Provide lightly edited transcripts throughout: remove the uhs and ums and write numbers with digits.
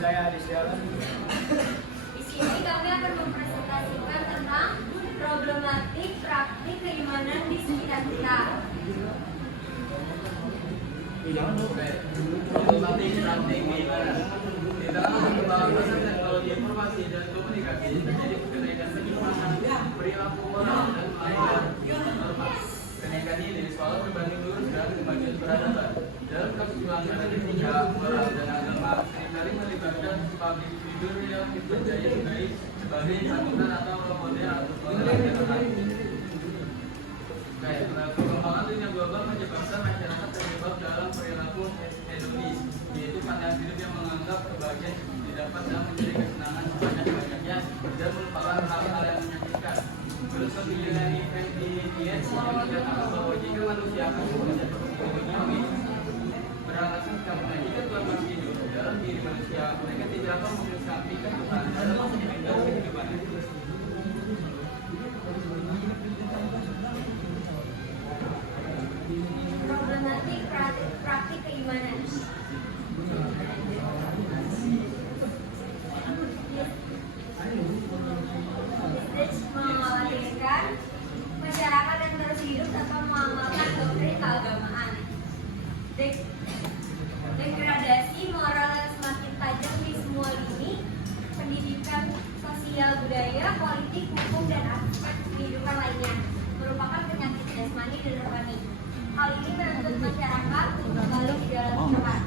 saya Adi Setiawan. Di sini kami akan mempresentasikan tentang problematik praktik keimanan di sekitar kita. Problematik praktik keimanan. Di dalam pengembangan teknologi informasi dan komunikasi terjadi kenaikan signifikan perilaku moral dan norma. Kenaikan ini selalu berbanding lurus dengan kemajuan peradaban. Dalam kesimpulannya ketika moral dan agama seringkali melibatkan public figure yang dipercaya sebagai panutan atau role model atau penggerak. Perkembangan dunia global menyebabkan masyarakat terjebak dalam perilaku hedonis, yaitu pandangan hidup yang menganggap kebahagiaan didapat dan mencari kesenangan sebanyak-banyaknya dan melupakan hal-hal yang menyakitkan. Filosofi Yunani Frentidian yang menyatakan bahwa jika manusia akan bekerja seperti duniawi, beralasan karena jika Tuhan masih hidup dalam diri manusia, mereka tidak akan mengesampingkan Tuhan dalam kehidupan. Problematik praktik keimanan. Mengkhawatirkan masyarakat yang terus hidup tanpa mengamalkan doktrin keagamaan. Degradasi moral yang semakin tajam di semua lini, pendidikan, sosial, budaya, politik, hukum, dan aspek kehidupan lainnya merupakan penyakit jasmani dan rohani. Hal ini menuntut masyarakat untuk kembali di dalam Tuhan.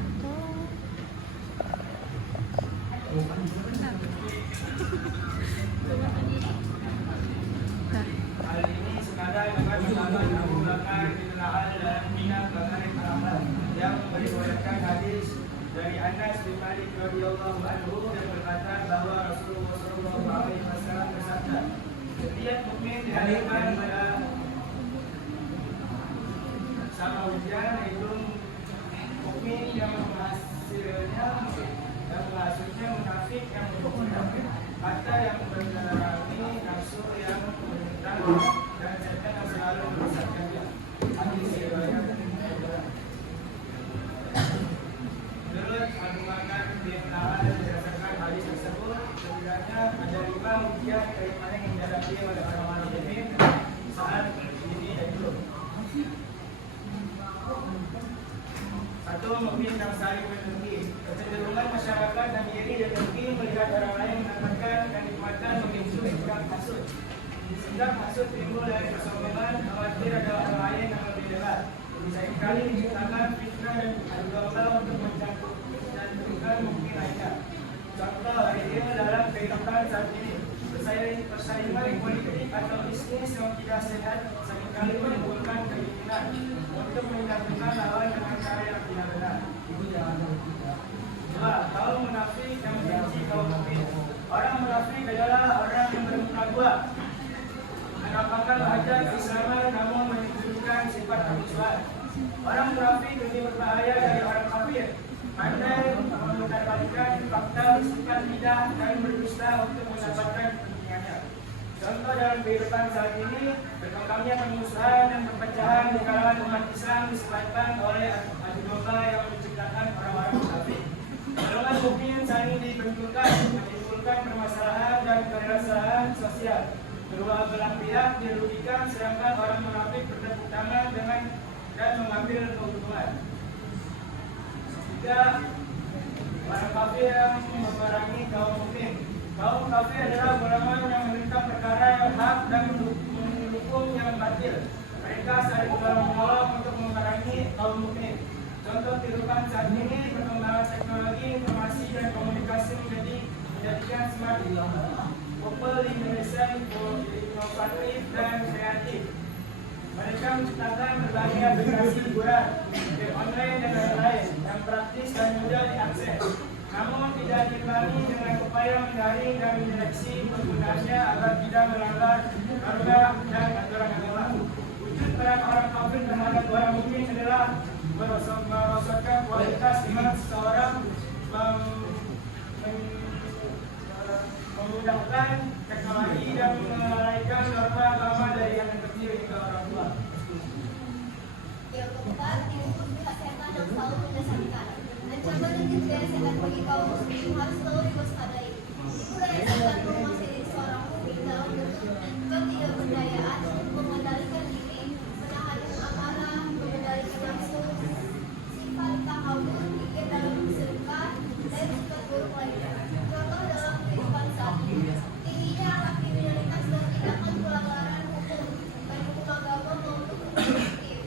Hal ini senada dengan ulama yang menggunakan penelaahan dalam minat bagi akhlak yang meriwayatkan hadis dari Anas bin Malik radhiyallahu anhu yang berkata bahwa Rasulullah sallallahu alaihi wasallam bersabda, setiap mukmin dihadapkan pada sama ujian, yaitu mukmin yang menghasilnya munafik yang berkhianat, mata yang menerangi nafsu yang memerintah, dan setan yang selalu menyesatkan dia. Hadis riwayat menurut argumentan penelaahan berdasarkan hadis tersebut, setidaknya ada 5 ujian keimanan yang dihadapi oleh orang-orang mukmin saat ini, yaitu: 1. Mukmin yang saling mendengki. Kecenderungan masyarakat dan diri dan dengki melihat orang lain mendapatkan kenikmatan memicu sikap hasud. Sikap hasud timbul dari kesombongan, khawatir ada orang lain yang lebih dekat. Seringkali diciptakan fitnah dan adu domba untuk mencantumkan mukmin lainnya. Contoh real dalam kehidupan saat ini, persaingan politik atau bisnis yang tidak sehat seringkali menimbulkan keinginan untuk mencantumkan lawan dengan cara yang tidak benar. 2. Kaum munafik yang membenci kaum mukmin. Orang munafik adalah orang yang bermuka dua, menampakkan wajah keislaman namun menunjukkan sifat kemusuhan. Orang munafik lebih berbahaya dari orang kafir. Pandai mengutarakan fakta bersifat bidah dan berdusta untuk mendapatkan kepentingannya. Contoh dalam kehidupan saat ini, berkembangnya permusuhan dan perpecahan di kalangan umat Islam disebabkan oleh adu domba yang menciptakan orang-orang munafik. Golongan mukmin saling dibenturkan, menimbulkan permasalahan dan keresahan sosial. Kedua belah pihak dirugikan, sedangkan orang munafik bertepuk tangan dengan dan mengambil keuntungan. 3. Orang kafir yang memerangi kaum mukmin. Kaum kafir adalah golongan yang menentang perkara yang hak dan mendukung yang batil. Mereka saling menolong untuk memerangi kaum mukmin. Contoh kehidupan saat ini, perkembangan teknologi, informasi dan komunikasi menjadikan semakin populer di Indonesia inovatif dan kreatif. Mereka menciptakan berbagai aplikasi hiburan, game online dan lain-lain yang praktis dan mudah diakses. Namun tidak diimbangi dengan upaya menyaring dan menyeleksi penggunaannya agar tidak melanggar harga dan aturan agama. Wujud peran orang kafir terhadap orang mukmin adalah merosotkan kualitas iman seseorang, memudahkan teknologi dan melalaikan norma agama dari yang kecil hingga orang tua. Yang keempat, ilmu setan yang selalu menyesatkan. Ancaman yang setan bagi kaum muslim harus selalu diwaspadai. Budaya setan menguasai diri seorang mukmin dalam bentuk ketidakberdayaan mengendalikan diri, menahan amarah, mengendalikan nafsu, sifat takabur, pikir dalam bersedekah, dan sifat buruk lainnya. Contoh dalam kehidupan saat ini, tingginya angka kriminalitas dan tindakan pelanggaran hukum, baik hukum agama maupun hukum positif.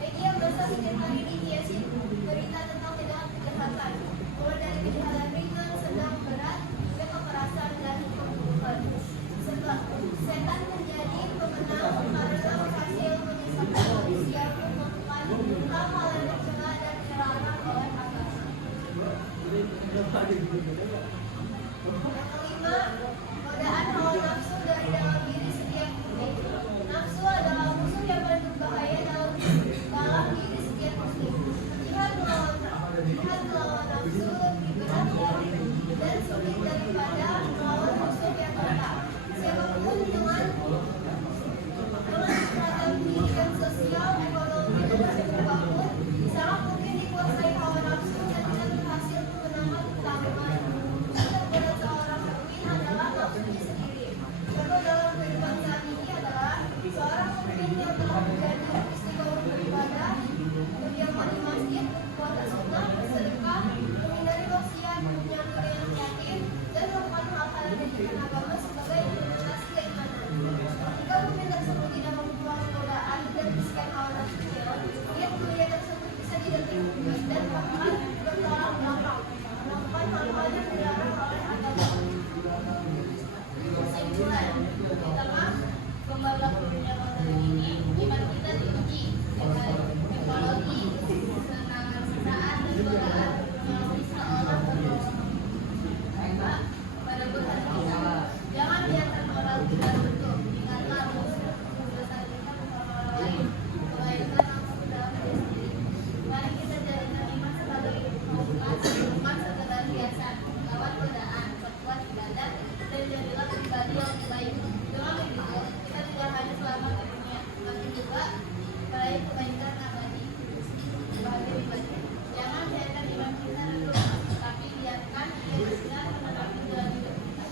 Media massa setiap hari dihiasi berita tentang tindakan kejahatan, mulai dari kejahatan ringan, sedang, berat, hingga kekerasan dan pembunuhan. Setan menjadi pemenang karena berhasil menyesatkan manusia untuk melakukan hal-hal yang tercela dan dilarang oleh agama. Yang kelima, godaan hawa nafsu dari dalam diri setiap muslim. Nafsu adalah musuh yang paling berbahaya dalam diri setiap muslim. Jihad melawan nafsu lebih berat dan sulit daripada melawan musuh yang nyata. Siapapun dengan seragam pendidikan sosial, ekonomi, dan apapun sangat mungkin dikuasai hawa nafsu dan tidak berhasil memenangkan pertarungan. Musuh terberat seorang mukmin adalah nafsunya sendiri. Contoh dalam kehidupan saat ini adalah seorang mukmin yang telah menjadi istiqomah beribadah, berjamaah di masjid, berpuasa sunnah, bersedekah, menghindari maksiat, menyayangi yatim, dan melakukan hal-hal yang didikan agama sebagai implementasi keimanan. Jika mukmin tersebut tidak membuang godaan dan bisikan hawa nafsunya, dia budaya tersebut bisa dideteksi dan bahkan bertolak belakang, melakukan hal-hal yang dilarang oleh agama. Kesimpulan, di tengah gembala dunia modern ini, iman kita diuji dengan teknologi, kesenangan sesaat, dan godaan yang bisa orang berbohong. Baiklah, pada berhati jangan biarkan moral kita runtuh. Ingatlah dosa kita bersama orang lain, melainkan nafsu dalam diri sendiri. Mari kita jadikan iman sebagai bukan sekedar hiasan, lawan godaan, perkuat ibadah, dan jadilah pribadi yang lebih baik. Dengan begitu, kita tidak hanya selamat di dunia, tapi juga meraih kebaikan abadi. Bahagia pribadi. Jangan biarkan iman kita runtuh, tapi biarkan ia bersinar menerangi jalan hidup kita.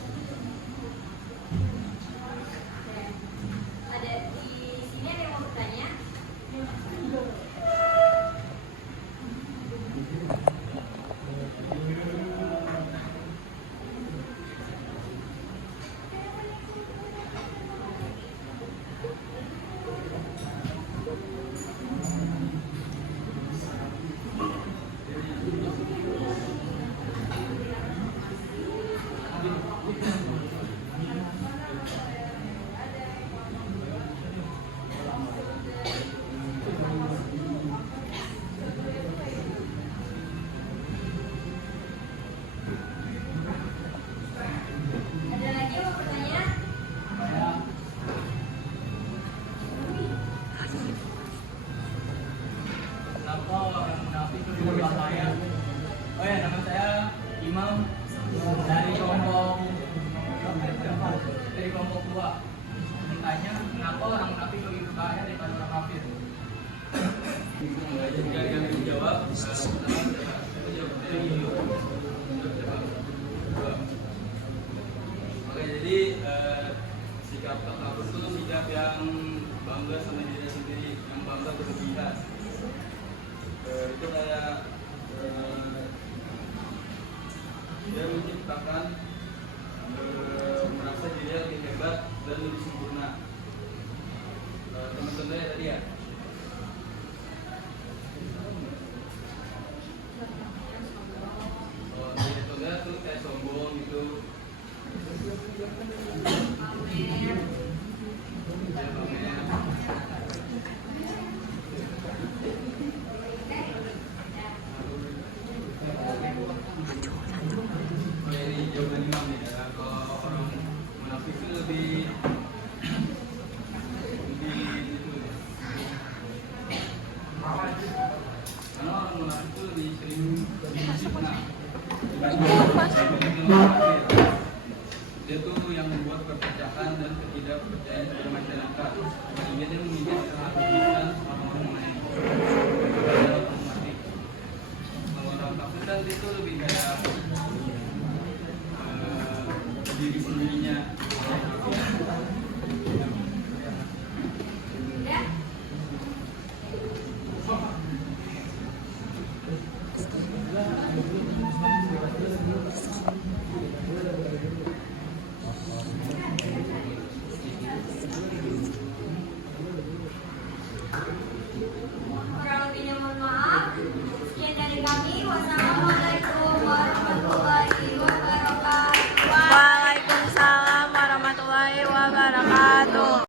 Ada di sini ada yang mau bertanya? Ada lagi yang mau bertanya? Kenapa orang munafik itu berbahaya? Oh ya, nama saya Imam dari kelompok 2. Bertanya, kenapa orang munafik lebih berbahaya daripada orang kafir? Jika yang dijawab, Oke, jadi sikap takabur itu sikap yang bangga sama diri sendiri, yang bangga berlebihan. Itu kayak dia menciptakan merasa dirinya lebih hebat dan lebih sempurna. Teman-temannya tadi ya. Contohnya tuh kayak sombong gitu. Dari jawaban Imam nih, kalau orang munafik itu lebih karena orang munafik itu lebih sering fitnah. Dia tuh yang membuat perpecahan dan ketidakpercayaan pada masyarakat, sehingga dia memiliki keharusan orang-orang lain. Kalau orang kafir kan itu lebih kayak diri sendirinya